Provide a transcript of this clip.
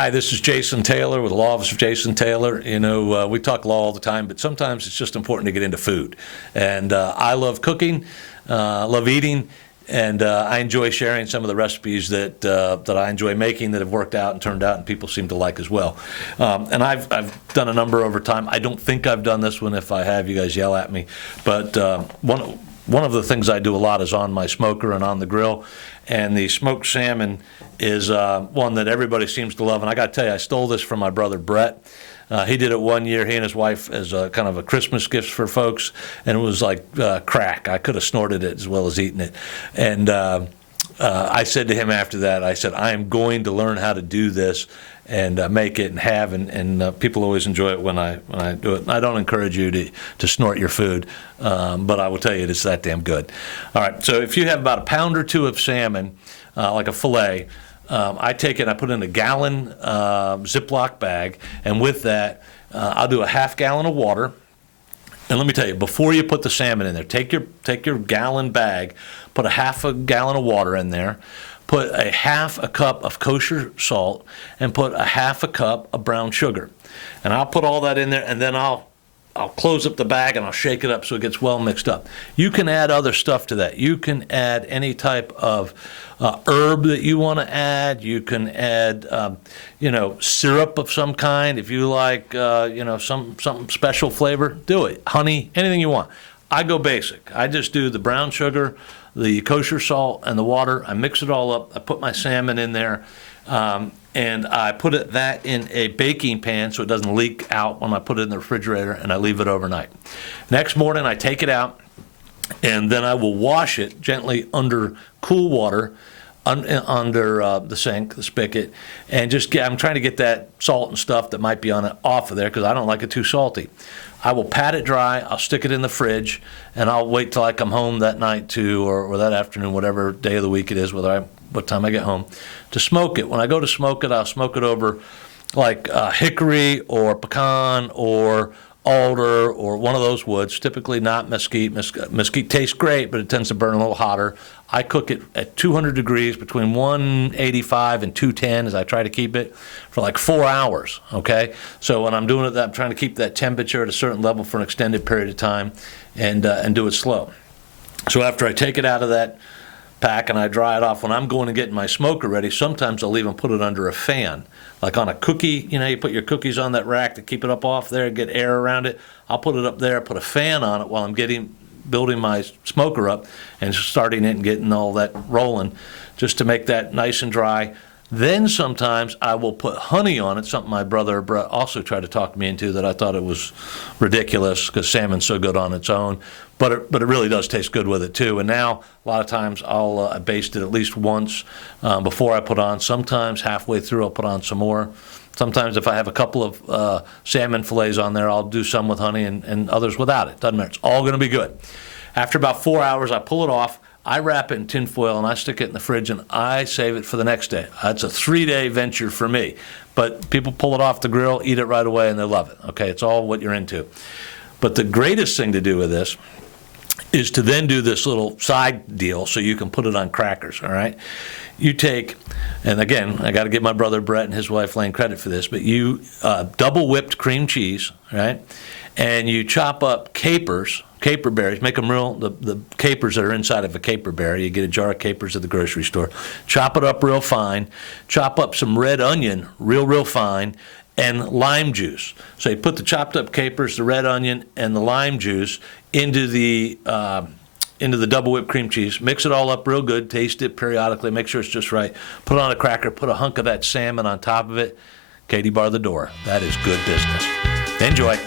Hi, this is Jason Taylor with the Law Office of Jason Taylor. We talk law all the time, but sometimes it's just important to get into food. And I love cooking, love eating, and I enjoy sharing some of the recipes that I enjoy making that have worked out and turned out and people seem to like as well. And I've done a number over time. I don't think I've done this one. If I have, you guys yell at me. But one of the things I do a lot is on my smoker and on the grill. And the smoked salmon is one that everybody seems to love. And I got to tell you, I stole this from my brother Brett. He did it one year, he and his wife, as a kind of a Christmas gift for folks, and it was like crack. I could have snorted it as well as eaten it. And I said to him after that, I said, I am going to learn how to do this and make it and have, and people always enjoy it when I do it. I don't encourage you to snort your food, but I will tell you it's that damn good. All right, so if you have about a pound or two of salmon, like a fillet, I take it and I put it in a gallon Ziploc bag, and with that, I'll do a half gallon of water. And let me tell you, before you put the salmon in there, take your gallon bag, put a half a gallon of water in there, put a half a cup of kosher salt, and put a half a cup of brown sugar. And I'll put all that in there, and then I'll close up the bag and I'll shake it up so it gets well mixed up. You can add other stuff to that. You can add any type of herb that you want to add. You can add, syrup of some kind. If you like, some special flavor, do it. Honey, anything you want. I go basic. I just do the brown sugar, the kosher salt, and the water. I mix it all up. I put my salmon in there. And I put that in a baking pan so it doesn't leak out when I put it in the refrigerator, and I leave it overnight. Next morning, I take it out, and then I will wash it gently under cool water under the sink, the spigot, and I'm trying to get that salt and stuff that might be on it off of there because I don't like it too salty. I will pat it dry, I'll stick it in the fridge, and I'll wait till I come home that night or that afternoon, whatever day of the week it is, what time I get home, to smoke it. When I go to smoke it, I'll smoke it over like hickory or pecan or alder or one of those woods, typically not mesquite. Mesquite tastes great, but it tends to burn a little hotter. I cook it at 200 degrees, between 185 and 210 as I try to keep it for like 4 hours, okay? So when I'm doing it, I'm trying to keep that temperature at a certain level for an extended period of time and do it slow. So after I take it out of that pack and I dry it off, when I'm going to get my smoker ready, sometimes I'll even put it under a fan. Like on a cookie, you put your cookies on that rack to keep it up off there, get air around it. I'll put it up there, put a fan on it while I'm building my smoker up and starting it and getting all that rolling just to make that nice and dry. Then sometimes I will put honey on it, something my brother Brett also tried to talk me into that I thought it was ridiculous because salmon's so good on its own. But it really does taste good with it too. And now a lot of times I'll baste it at least once before I put on. Sometimes halfway through I'll put on some more. Sometimes if I have a couple of salmon fillets on there, I'll do some with honey and others without it. Doesn't matter. It's all going to be good. After about 4 hours, I pull it off. I wrap it in tin foil and I stick it in the fridge and I save it for the next day. It's a 3-day venture for me. But people pull it off the grill, eat it right away, and they love it. Okay, it's all what you're into. But the greatest thing to do with this is to then do this little side deal so you can put it on crackers, all right? You take, and again, I got to give my brother Brett and his wife Lane credit for this, but you double whipped cream cheese, right? And you chop up caper berries, make them the capers that are inside of a caper berry. You get a jar of capers at the grocery store. Chop it up real fine. Chop up some red onion real fine, and lime juice. So you put the chopped up capers, the red onion, and the lime juice into the double whipped cream cheese. Mix it all up real good. Taste it periodically. Make sure it's just right. Put it on a cracker. Put a hunk of that salmon on top of it. Katie bar the door. That is good business. Enjoy.